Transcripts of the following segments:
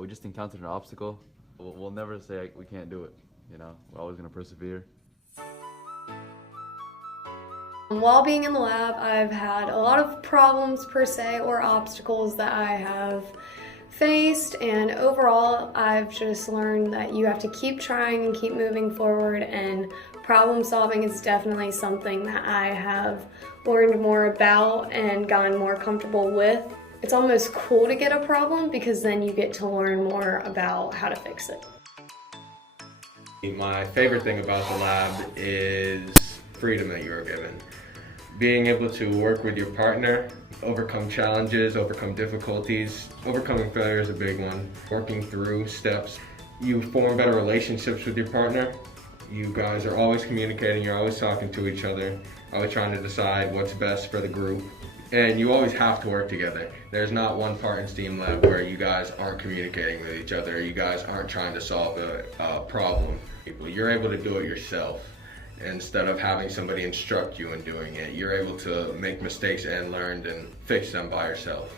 we just encountered an obstacle. We'll never say we can't do it, you know? We're always gonna persevere. While being in the lab, I've had a lot of problems per se or obstacles that I have faced, and overall I've just learned that you have to keep trying and keep moving forward, and problem solving is definitely something that I have learned more about and gotten more comfortable with. It's almost cool to get a problem because then you get to learn more about how to fix it. My favorite thing about the lab is freedom that you are given. Being able to work with your partner, overcome challenges, overcome difficulties. Overcoming failure is a big one. Working through steps. You form better relationships with your partner. You guys are always communicating, you're always talking to each other, always trying to decide what's best for the group. And you always have to work together. There's not one part in STEAM Lab where you guys aren't communicating with each other, you guys aren't trying to solve a problem. You're able to do it yourself. Instead of having somebody instruct you in doing it, you're able to make mistakes and learn and fix them by yourself.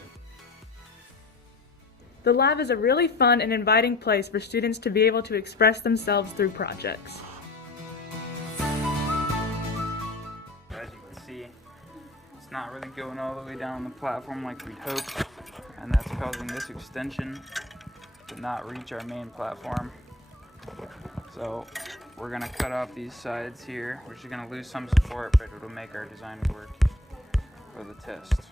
The lab is a really fun and inviting place for students to be able to express themselves through projects. As you can see, it's not really going all the way down the platform like we'd hoped, and that's causing this extension to not reach our main platform. So we're going to cut off these sides here, which is going to lose some support, but it'll make our design work for the test.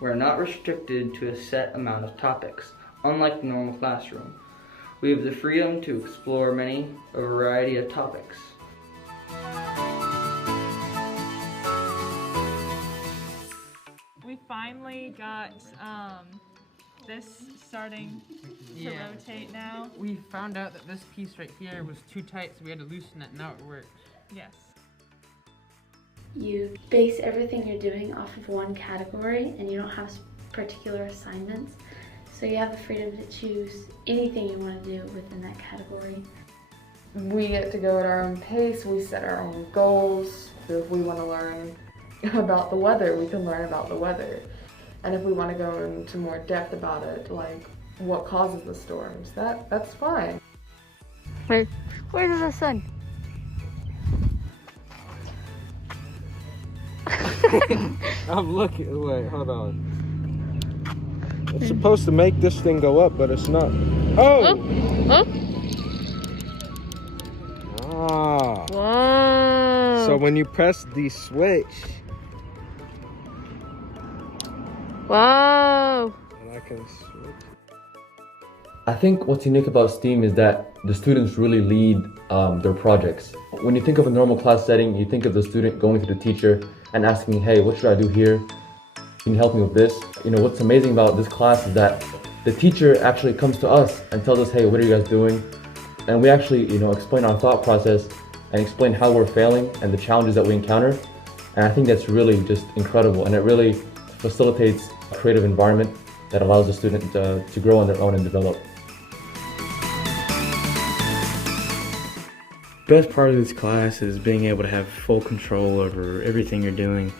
We're not restricted to a set amount of topics, unlike the normal classroom. We have the freedom to explore a variety of topics. We finally got this starting to rotate now. We found out that this piece right here was too tight, so we had to loosen it. Now it works. Yes. You base everything you're doing off of one category and you don't have particular assignments. So you have the freedom to choose anything you want to do within that category. We get to go at our own pace, we set our own goals. So if we want to learn about the weather, we can learn about the weather. And if we want to go into more depth about it, like what causes the storms, that's fine. Where's the sun? I'm looking, wait, hold on. It's supposed to make this thing go up, but it's not. Oh! Ah. Whoa! So when you press the switch. Whoa! And I can switch. I think what's unique about STEAM is that the students really lead their projects. When you think of a normal class setting, you think of the student going to the teacher and asking, hey, what should I do here? Can you help me with this? You know, what's amazing about this class is that the teacher actually comes to us and tells us, hey, what are you guys doing? And we actually, explain our thought process and explain how we're failing and the challenges that we encounter. And I think that's really just incredible, and it really facilitates a creative environment that allows the student to grow on their own and develop. The best part of this class is being able to have full control over everything you're doing.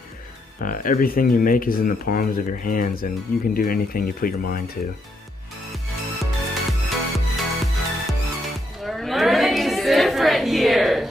Everything you make is in the palms of your hands, and you can do anything you put your mind to. Learning is different here.